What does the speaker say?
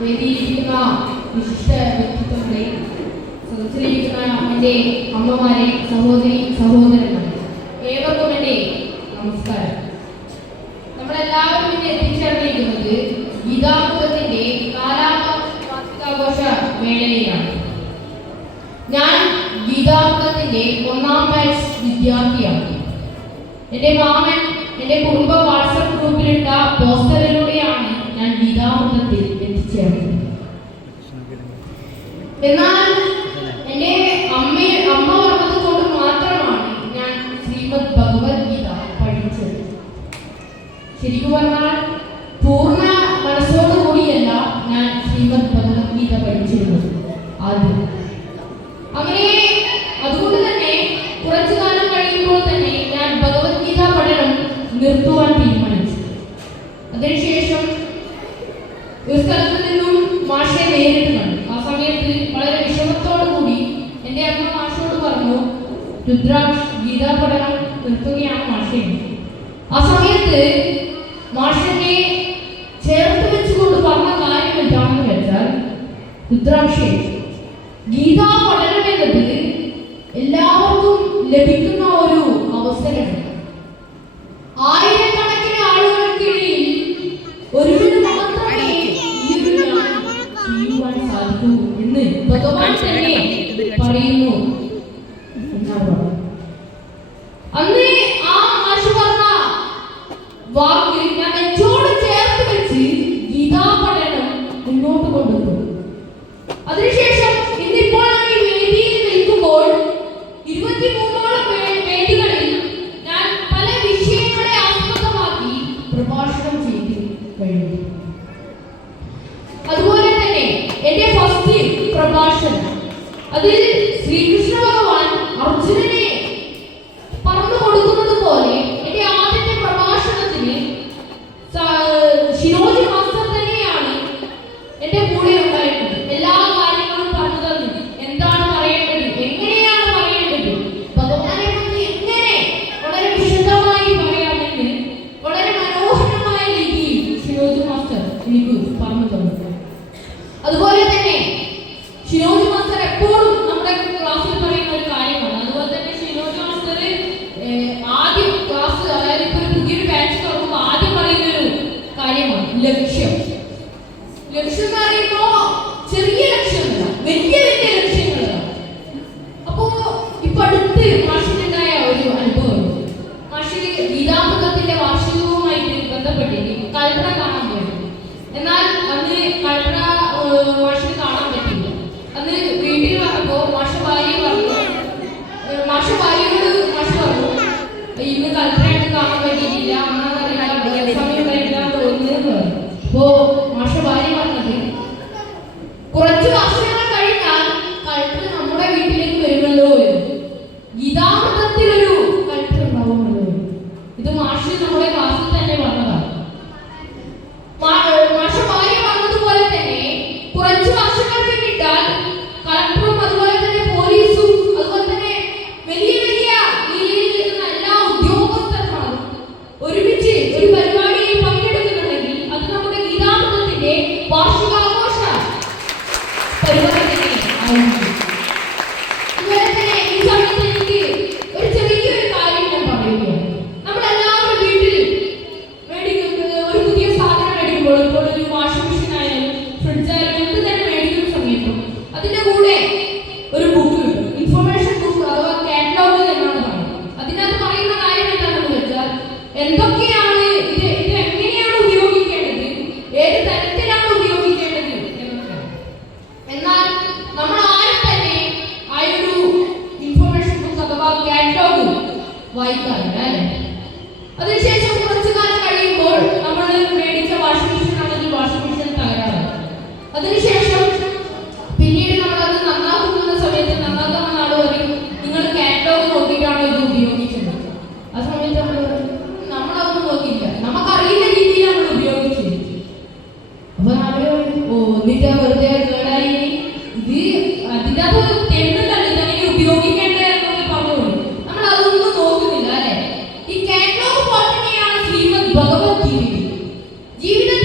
വേദിയിലിരിക്കുന്ന വിശിഷ്ട വ്യക്തിത്വങ്ങളെ, സദസ്സിലിരിക്കുന്ന എൻ്റെ അമ്മമാരെ, സഹോദരി സഹോദരന്മാരെ, ഏവർക്കും എൻ്റെ നമസ്കാരം. നമ്മളെല്ലാവരും ഇന്ന് എത്തിച്ചേർന്നിരിക്കുന്നത് ഗീതാമൃതത്തിന്റെ കാലാഘോഷ വേളയിലാണ്. ഞാൻ ഗീതാമൃതത്തിന്റെ 1ാം ബാച്ച് വിദ്യാർത്ഥിയാണ്. എൻ്റെ മാമൻ എൻ്റെ കുടുംബ വാട്സപ്പ് ഗ്രൂപ്പിലിട്ട പോസ്റ്ററിലൂടെയാണ് ഞാൻ ഗീതാമൃതത്തിൽ എത്തിച്ചേർന്നത്. എന്നാൽ എൻ്റെ അമ്മ പറഞ്ഞത് കൊണ്ട് മാത്രമാണ് ഞാൻ ശ്രീമദ് ഭഗവത്ഗീത പഠിച്ചത്. ശരിക്കും പറഞ്ഞാൽ പൂർണ്ണ മനസ്സോടുകൂടിയല്ല ഞാൻ ശ്രീമദ് ഭഗവത്ഗീത പഠിച്ചിരുന്നത് ആദ്യം. അങ്ങനെ അതുകൊണ്ട് തന്നെ കുറച്ചു കാലം കഴിയുമ്പോൾ തന്നെ ഞാൻ ഭഗവത്ഗീത പഠനം നിർത്തുവാൻ തീരുമാനിച്ചു. അതിനുശേഷം ഒരു സ്ഥലത്ത് നിന്നും മാഷെ നേരിട്ട് കണ്ടു. ആ സമയത്ത് വളരെ വിഷമത്തോടു കൂടി എൻ്റെ അമ്മ മാഷോട് പറഞ്ഞു, രുദ്രാക്ഷ് ഗീതാ പഠനം നിർത്തുകയാണ് മാഷെ. ആ സമയത്ത് മാഷനെ ചേർത്ത് വെച്ചുകൊണ്ട് പറഞ്ഞ കാര്യം എന്താണെന്ന് വെച്ചാൽ, രുദ്രാക്ഷേ, ഗീതാ പഠനം എന്നത് എല്ലാവർക്കും ലഭിക്കുന്ന ഒരു അവസരമാണ്. ആയിരക്കണക്കിന് ആളുകൾക്കിടയിൽ ഒരുവിന് മാത്രമേ ചെയ്യുവാൻ സാധിക്കൂ എന്ന് ഭഗവാൻ തന്നെ പറയുന്നു. അന്ന് ആ മാഷ് പറഞ്ഞ വാക്ക് ഞാൻ നെഞ്ചോട് ചേർത്ത് വെച്ച് ഗീതാ പഠനം മുന്നോട്ട് കൊണ്ടുപോകും. അതിനുശേഷം ഇന്നിപ്പോൾ ഈ വേദിയിൽ നിൽക്കുമ്പോൾ 23ഓളം വേദികളിൽ ഞാൻ പല വിഷയങ്ങളെ ആസ്പദമാക്കി പ്രഭാഷണം ചെയ്തു കഴിഞ്ഞു. അതുപോലെ തന്നെ എൻ്റെ ഫസ്റ്റ് പ്രഭാഷണം അതിൽ ശ്രീകൃഷ്ണ ഭഗവാൻ അർജുനനെ പറഞ്ഞു കൊടുക്കുന്നത് പോലെ എൻ്റെ ആദ്യത്തെ പ്രഭാഷണത്തിന് ഷിനോജി മാസ്റ്റർ തന്നെയാണ് എൻ്റെ കൂടെ ഉണ്ടായിരുന്നത്. എല്ലാ കാര്യങ്ങളും പറഞ്ഞു തന്നു. എന്താണ് പറയേണ്ടത്, എങ്ങനെയാണ് പറയേണ്ടത്, ഭഗവാനെ പറ്റി എങ്ങനെ വളരെ വിശദമായി പറയാമെന്ന് വളരെ മനോഹരമായ രീതിയിൽ ഷിനോജി മാസ്റ്റർ എനിക്ക് പറഞ്ഞു തന്നു. അതുപോലെ തന്നെ ഷിനോജി മാസ്റ്റർ എപ്പോഴും നമ്മുടെ ക്ലാസ്സിൽ പറയുന്ന ഒരു കാര്യമാണ്. അതുപോലെ തന്നെ ഷിനോജി മാസ്റ്റർ ആദ്യം ക്ലാസ്, അതായത് ഇപ്പോൾ ഒരു പുതിയൊരു ബാച്ച് തുടങ്ങുമ്പോൾ ആദ്യം പറയുന്നൊരു കാര്യമാണ് ലക്ഷ്യം. ലക്ഷ്യം എന്ന് പറയുമ്പോ ചെറിയ ലക്ഷ്യമല്ല, വലിയ വലിയ ലക്ഷ്യങ്ങളാണ്. അപ്പോ ഇപ്പൊ അടുത്ത് മാഷിനുണ്ടായ ഒരു അനുഭവം, മാഷി ഗീതാമൃതത്തിന്റെ വാർഷികവുമായിട്ട് ബന്ധപ്പെട്ടിട്ട് കൽപ്പന കാണാൻ പോയി. എന്നാൽ അന്ന് കൽപ്പന മാഷിന് കാണാൻ പറ്റില്ല. അന്ന് വീട്ടിൽ വന്നപ്പോ മാഷ ഭാര്യയോട് മാഷ് പറഞ്ഞു, ഇന്ന് കൽപ്പനയായിട്ട് കാണാൻ പറ്റിയിട്ടില്ല, സമയം കഴിക്കാൻ തോന്നുന്നു. അപ്പോ മാഷ ഭാര്യ പറഞ്ഞത്, കുറച്ച് വർഷങ്ങൾ കഴിഞ്ഞാൽ കൽപ്പന നമ്മുടെ വീട്ടിലേക്ക് വരുമല്ലോ, ഗീതാമൃതത്തിലൊരു കൽപ്പന ഉണ്ടാവുമല്ലോ. ഇത് മാഷ് നമ്മുടെ ക്ലാസ്സിൽ തന്നെ പറഞ്ഞതാണ്. മാഷ ഭാര്യ പറഞ്ഞതുപോലെ തന്നെ കുറച്ച് വർഷങ്ങൾ പിന്നിട്ടാൽ കളക്ടറും അതുപോലെ തന്നെ പോലീസും അതുപോലെ തന്നെ വലിയ വലിയ നിലയിൽ നിൽക്കുന്ന എല്ലാ ഉദ്യോഗസ്ഥന്മാരും ഒരുമിച്ച് ഒരു പരിപാടിയിൽ പങ്കെടുക്കുന്നുണ്ടെങ്കിൽ അത് നമ്മുടെ ഗീതാമൃതത്തിന്റെ വാർഷികാഘോഷ പരിപാടി തന്നെ ആയിരിക്കും. അതുപോലെ തന്നെ ഈ സമയത്ത് എനിക്ക് ഒരു ചെറിയൊരു കാര്യം ഞാൻ പറയുകയാണ്. നമ്മളെല്ലാവരും വീട്ടിൽ ഒരു പുതിയ സാധനം മേടിക്കുമ്പോൾ, ഇപ്പോൾ ഒരു വാഷിംഗ് മെഷീൻ ആയാലും ഫ്രിഡ്ജ് ആയാലും എന്ത് തന്നെ മേടിക്കുന്ന സമയത്തും അതിന്റെ കൂടെ ഒരു ബുക്ക് കിട്ടും, ഇൻഫർമേഷൻ ബുക്ക് അഥവാ കാറ്റലോഗ് എന്നാണ് പറയുന്നത്. അതിനകത്ത് പറയുന്ന കാര്യം എന്താണെന്ന് വെച്ചാൽ എന്തൊക്കെയാണ് ഇത് എങ്ങനെയാണ് ഉപയോഗിക്കേണ്ടത്, ഏത് തരത്തിലാണ് ഉപയോഗിക്കേണ്ടത് എന്നൊക്കെയാണ്. എന്നാൽ നമ്മൾ ആരും തന്നെ ആ ഒരു ഇൻഫർമേഷൻ ബുക്ക് അഥവാ കാറ്റലോഗ് വായിക്കാറില്ല അല്ലേ? അതിനുശേഷം കുറച്ചു കാലം കഴിയുമ്പോൾ നമ്മൾ മേടിച്ച വാഷിംഗ് മെഷീൻ ആണെങ്കിൽ വാഷിംഗ് മെഷീൻ തകരാറാണ്. അതിനുശേഷം പിന്നീട് നമ്മൾ അത് നന്നാക്കുന്ന സമയത്ത് നന്നാക്കുന്ന ആൾ പറയും, നിങ്ങൾ കാറ്റലോഗ് നോക്കിയിട്ടാണോ ഇത് ഉപയോഗിക്കുന്നത്? ആ സമയത്ത് നമ്മളതൊന്നും നോക്കിയില്ല, നമുക്കറിയുന്ന രീതിയിൽ നമ്മൾ ഉപയോഗിച്ചു. അപ്പൊ അവര് എന്നിട്ട് വെറുതെ കേടായി, ഇത് അതിൻ്റെ അത് തെണ്ണുണ്ടല്ലോ, ഇതെങ്ങനെ ഉപയോഗിക്കേണ്ടത് എന്നൊക്കെ പറഞ്ഞു. നമ്മൾ അതൊന്നും നോക്കുന്നില്ല അല്ലെ? ഈ കാറ്റലോഗ് പോലെ തന്നെയാണ് ശ്രീമദ് ഭഗവത്ഗീത. ജീവിതത്തിൽ